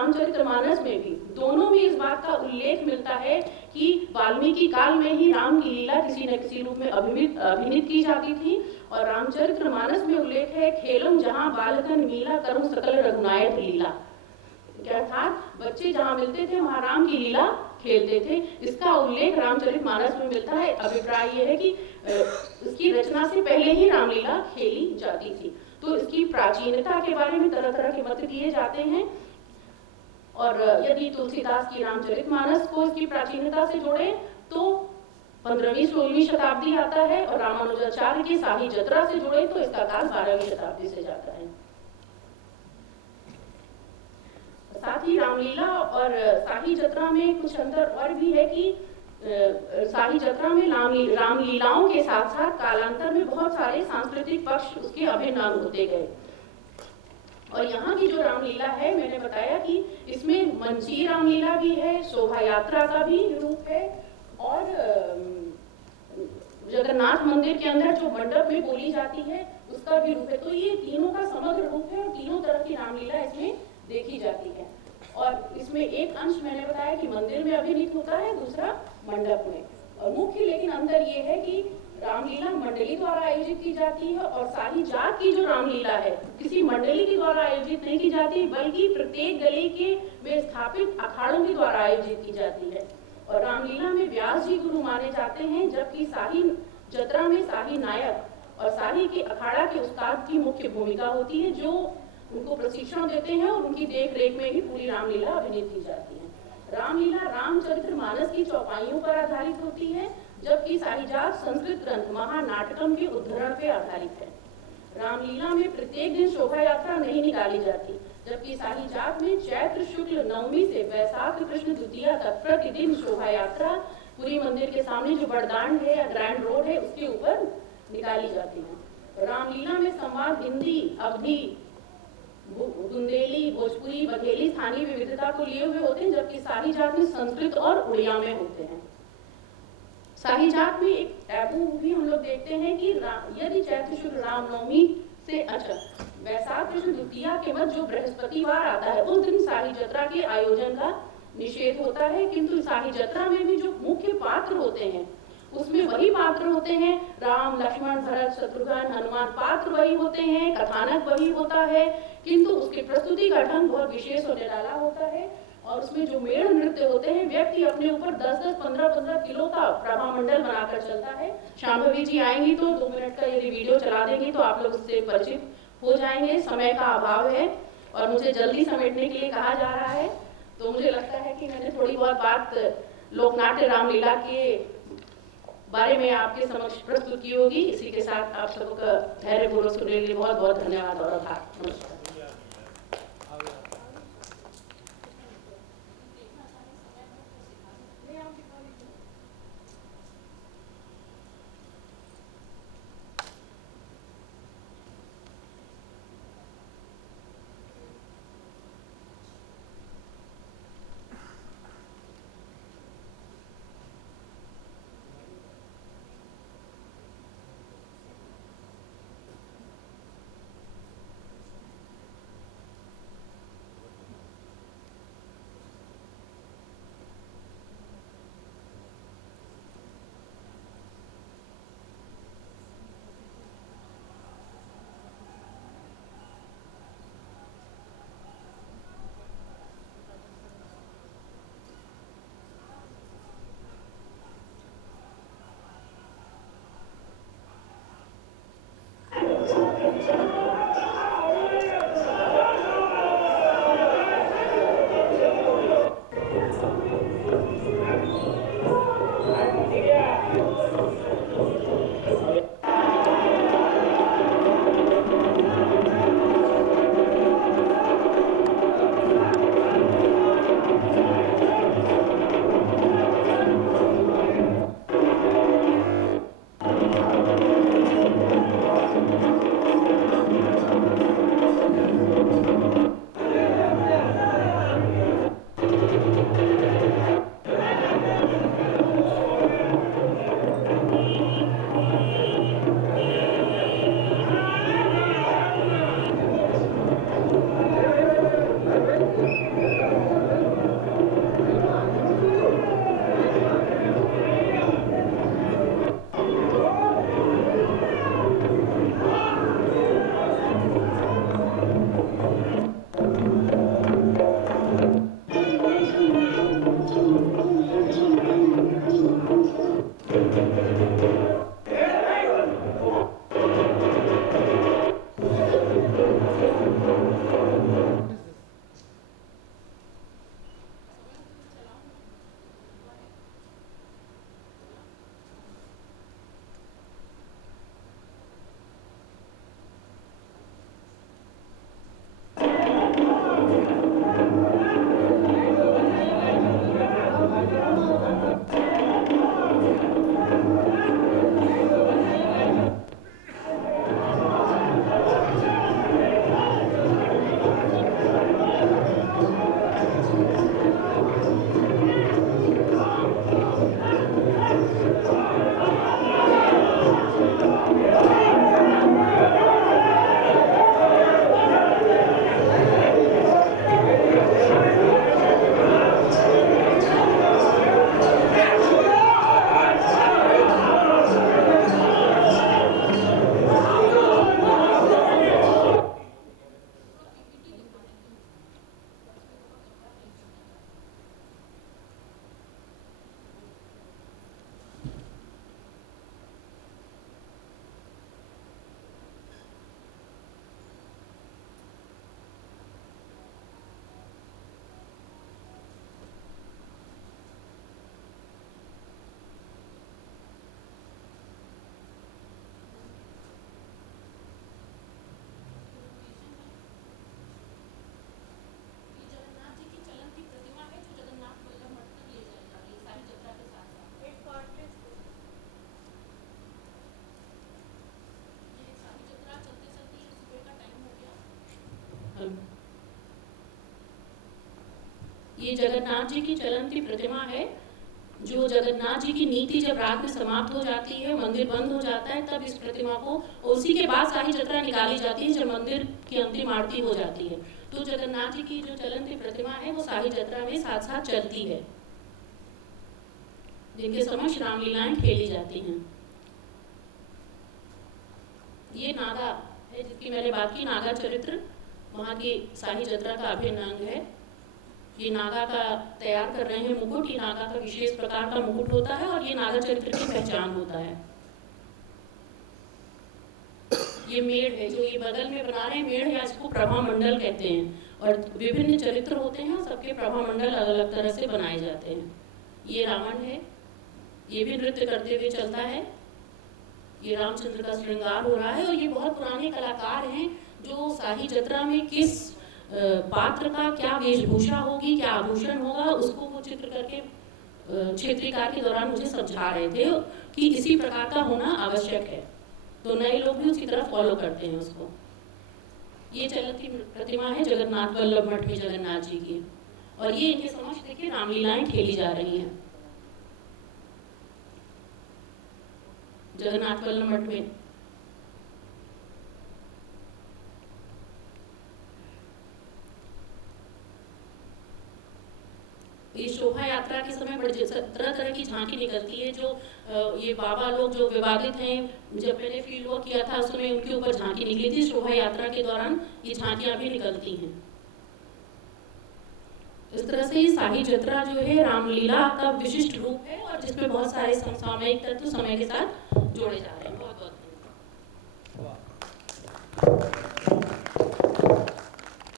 रामचरितमानस में भी, दोनों में इस बात का उल्लेख मिलता है कि वाल्मीकि काल में ही राम की लीला किसी न किसी रूप में अभिनीत की जाती थी। और रामचरितमानस में उल्लेख है, खेलम जहाँ बालकन मीला करूं सकल रघुनायक लीला, अर्थात बच्चे जहाँ मिलते थे वहाँ राम की लीला खेलते थे। इसका उल्लेख रामचरितमानस में मिलता है। अभिप्राय यह है कि इसकी रचना से पहले ही रामलीला खेली जाती थी। तो इसकी प्राचीनता के बारे में तरह तरह के मत दिए जाते हैं। और यदि तुलसीदास की रामचरितमानस को इसकी प्राचीनता से जोड़े तो 15वीं-16वीं शताब्दी आता है, और रामानुजाचार्य की शाही जत्रा से जुड़े तो इसका काल 12वीं शताब्दी से जाता है। साथ ही रामलीला और शाही जत्रा में कुछ अंतर और भी है कि शाही जत्रा में रामलीलाओं के साथ साथ कालांतर में बहुत सारे सांस्कृतिक पक्ष उसके अभिन्न अंग होते गए। और यहाँ की जो रामलीला है, मैंने बताया कि इसमें मंची रामलीला भी है, शोभा यात्रा का भी रूप है, और जगन्नाथ मंदिर के अंदर जो मंडप में बोली जाती है उसका भी रूप है। तो ये तीनों का समग्र रूप है और तीनों तरह की रामलीला इसमें देखी जाती है। और इसमें एक अंश मैंने बताया कि मंदिर में अभिनीत होता है, दूसरा मंडप में। और मुख्य लेकिन अंतर ये है कि रामलीला मंडली द्वारा आयोजित की जाती है, और शाही जात की जो रामलीला है किसी मंडली के द्वारा आयोजित नहीं की जाती, बल्कि प्रत्येक गली के में स्थापित अखाड़ों के द्वारा आयोजित की जाती है। और रामलीला में व्यास जी गुरु माने जाते हैं, जबकि शाही जत्रा में शाही नायक और शाही के अखाड़ा के उस्ताद की मुख्य भूमिका होती है, जो उनको प्रशिक्षण देते हैं, और उनकी देख रेख में ही पूरी रामलीला अभिनीत की जाती है। रामलीला रामचरितमानस की चौपाइयों पर आधारित होती है, जबकि शाही जात संस्कृत ग्रंथ महानाटकम के उद्धरण पर आधारित है। रामलीला में प्रत्येक दिन शोभा यात्रा नहीं निकाली जाती, जबकि शाही जात में चैत्र शुक्ल नवमी से वैशाख कृष्ण द्वितीया तक प्रतिदिन शोभा यात्रा पूरी मंदिर के सामने जो बड़दांड है या ग्रैंड रोड है उसके ऊपर निकाली जाती है। रामलीला में संवाद हिंदी, अवधी, बुंदेली, भोजपुरी, बघेली स्थानीय विविधता को लिए हुए होते हैं, जबकि शाही जात में संस्कृत और उड़िया में होते हैं। शाही जात में एक टैबू भी हम लोग देखते हैं कि यदि चैत्र शुक्ल रामनवमी से वैशाख कृष्ण द्वितीया के मध्य जो बृहस्पतिवार आता है उस दिन शाही जत्रा के आयोजन का निषेध होता है। किंतु शाही जत्रा में भी जो मुख्य पात्र होते हैं उसमें वही पात्र होते हैं, राम, लक्ष्मण, भरत, शत्रुघ्न, हनुमान, पात्र वही होते हैं, कथानक वही होता है, किंतु उसकी प्रस्तुति का ढंग बहुत विशेष और निराला होता है। और उसमें जो मेड़ नृत्य होते हैं, व्यक्ति अपने ऊपर 10-10, 15-15 किलो का प्रभामंडल बनाकर चलता है। शांभवी जी आएंगी तो 2 मिनट का यदि वीडियो चला देंगी तो आप लोग उससे परिचित हो जाएंगे। समय का अभाव है और मुझे जल्दी समेटने के लिए कहा जा रहा है, तो मुझे लगता है कि मैंने थोड़ी बहुत बात लोकनाट्य रामलीला के बारे में आपके समक्ष प्रस्तुत की होगी। इसी के साथ आप सबका धैर्यपूर्वक सुनने के लिए बहुत बहुत धन्यवाद और आभार। नमस्कार। ये जगन्नाथ जी की चलंती प्रतिमा है, जो जगन्नाथ जी की नीति जब रात में समाप्त हो जाती है, मंदिर बंद हो जाता है, तब इस प्रतिमा को, उसी के बाद शाही जत्रा निकाली जाती है जब मंदिर की अंतिम आरती हो जाती है। तो जगन्नाथ जी की जो चलंती प्रतिमा है वो शाही जत्रा में साथ साथ चलती है, जिनके समक्ष रामलीलाएं खेली जाती हैं। ये नागा है जिसकी मैंने बात की, नागा चरित्र वहाँ की शाही जत्रा का अभिन्न अंग है। ये नागा का तैयार कर रहे हैं मुकुट, ये नागा का विशेष प्रकार का मुकुट होता है और ये नागा चरित्र की पहचान होता है। ये मेढ़ है जो ये बगल में बना रहे हैं, मेढ़ या इसको प्रभा मंडल कहते हैं, और विभिन्न चरित्र होते हैं, सबके प्रभा मंडल अलग अलग तरह से बनाए जाते हैं। ये रावण है, ये भी नृत्य करते हुए चलता है। ये रामचंद्र का श्रृंगार हो रहा है, और ये बहुत पुराने कलाकार हैं जो शाही जत्रा में किस पात्र का क्या वेशभूषा होगी, क्या आभूषण होगा, उसको वो चित्र करके क्षेत्रीकार के दौरान मुझे समझा रहे थे कि इसी प्रकार का होना आवश्यक है, तो नए लोग भी उसकी तरफ फॉलो करते हैं उसको। ये चलती प्रतिमा है जगन्नाथ वल्लभ मठ में जगन्नाथ जी की, और ये इनके समक्ष देखिए रामलीलाएं खेली जा रही हैं जगन्नाथ वल्लभ मठ में। ये शोभा यात्रा के समय बड़ी तरह तरह की झांकी निकलती है, जो ये बाबा लोग जो विवादित हैं, जब मैंने फील्ड वर्क किया था उस समय उनके ऊपर झांकी निकली थी। शोभा यात्रा के दौरान ये झांकियां भी निकलती हैं। इस तरह से ये शाही जत्रा जो है रामलीला का विशिष्ट रूप है, और जिसमें बहुत सारे समसामयिक तत्व समय के साथ जोड़े जा रहे हैं। बहुत बहुत धन्यवाद।